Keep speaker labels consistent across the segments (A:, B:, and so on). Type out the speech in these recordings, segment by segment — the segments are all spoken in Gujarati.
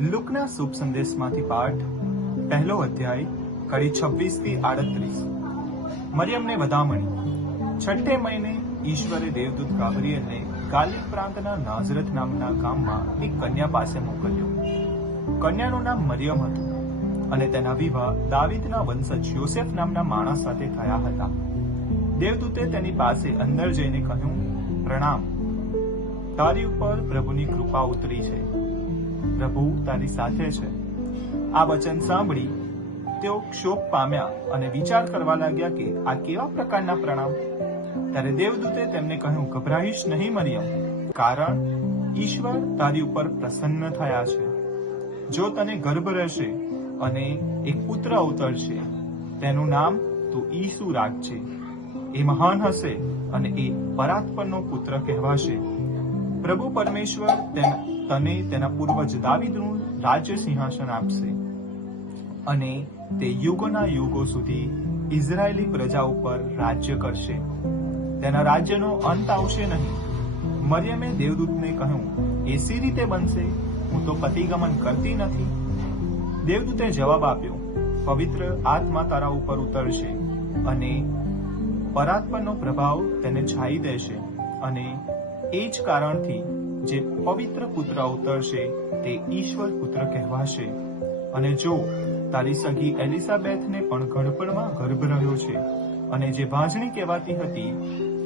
A: લુકના શુભ સંદેશમાંથી પાઠ, પહેલો અધ્યાય, કડી છવ્વીસથી આડત્રીસ. મરિયમને વધામણી. છઠ્ઠે મહિને ઈશ્વરે દેવદૂત ગાબ્રિયલને ગાલિબ પ્રાંતના નાઝરત નામના ગામમાં એક કન્યા પાસે મોકલ્યો. કન્યાનું નામ મરિયમ હતું અને તેના વિવાહ દાવિદના વંશજ યોસેફ નામના માણસ સાથે થયા હતા. દેવદૂતે તેની પાસે અંદર જઈને કહ્યું, પ્રણામ. તારી ઉપર પ્રભુની કૃપા ઉતરી છે. પ્રભુ તારી સાથે છે. આ વચન સાંભળી તેઓ ક્ષોભ પામ્યા અને વિચાર કરવા લાગ્યા કે આ કેવા પ્રકારના પ્રણામ? ત્યારે દેવદૂતે તેમને કહ્યું, ગભરાઈશ નહીં, મરિયમ. કારણ ઈશ્વર તારી ઉપર પ્રસન્ન થયા છે. જો તને ગર્ભ રહેશે અને એક પુત્ર અવતરશે, તેનું નામ તું ઈસુ રાખજે એ મહાન હશે અને એ પરાત્પરનો પુત્ર કહેવાશે. પ્રભુ પરમેશ્વર તેન- તને તેના પૂર્વજ દાવીદનું રાજ્ય સિંહાસન આપશે. અને તે યુગોના યુગો સુધી ઇઝરાયેલી પ્રજા ઉપર રાજ્ય કરશે. તેના રાજ્યનો અંત આવશે નહીં. મરિયમે દેવદૂતને કહ્યું એ સી રીતે બનશે? હું તો પતિગમન કરતી નથી. દેવદૂતે જવાબ આપ્યો, પવિત્ર આત્મા તારા ઉપર ઉતરશે અને પરાત્માનો પ્રભાવ તેને છાઈ દેશે અને એ જ કારણથી જે પવિત્ર પુત્ર અવતરશે તે ઈશ્વર પુત્ર કહેવાશે. અને જો તારી સગી એલિઝાબેથને પણ ગડપણમાં ગર્ભ રહ્યો છે અને જે વાંજણી કહેવાતી હતી,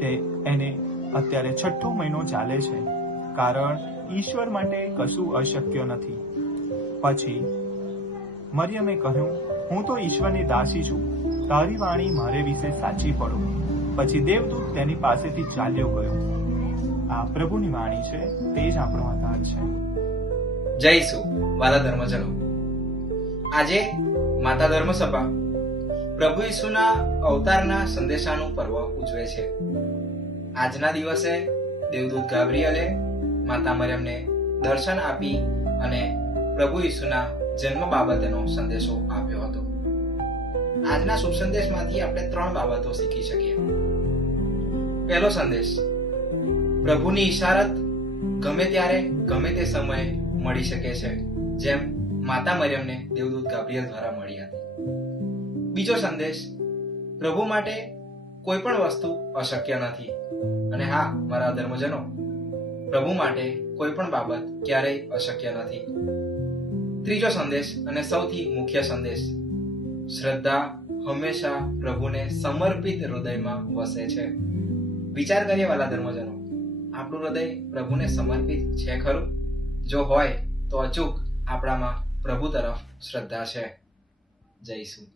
A: તે એને અત્યારે છઠ્ઠો મહિનો ચાલે છે, કારણ ઈશ્વર માટે કશું અશક્ય નથી. પછી મરિયમે કહ્યું, હું તો ઈશ્વરની દાસી છું. તારી વાણી મારે વિશે સાચી પડો. પછી દેવદૂત તેની પાસેથી ચાલ્યો ગયો. આ પ્રભુની વાણી છે, તે જ આપણો આધાર છે.
B: જય ઈસુ, વાલા ધર્મજનો. આજે માતા ધર્મસભા પ્રભુ ઈસુના અવતારના સંદેશાનું પર્વ ઉજવે છે. આજના દિવસે દેવદૂત ગાબ્રિયલે માતા મરિયમને દર્શન આપી અને પ્રભુ ઈસુના જન્મ બાબતેનો સંદેશો આપ્યો હતો. આજના શુભ સંદેશમાંથી આપણે ત્રણ બાબતો શીખી શકીએ. પહેલો સંદેશ પ્રભુની ઈશારત ગમે ત્યારે, ગમે તે સમયે મળી શકે છે. જેમ માતા મરિયમને દેવદૂત ગાબ્રિયલ દ્વારા મળી હતી. બીજો સંદેશ, પ્રભુ માટે કોઈ પણ વસ્તુ અશક્ય નથી. અને હા, મારા ધર્મજનો, પ્રભુ માટે કોઈ પણ બાબત ક્યારેય અશક્ય નથી. ત્રીજો સંદેશ અને સૌથી મુખ્ય સંદેશ, શ્રદ્ધા હંમેશા પ્રભુને સમર્પિત હૃદયમાં વસે છે. વિચાર કરીએ વાલા ધર્મજનો આપણું હૃદય પ્રભુને સમર્પિત છે ખરું? જો હોય, તો અચૂક આપણામાં પ્રભુ તરફ શ્રદ્ધા છે. જઈશું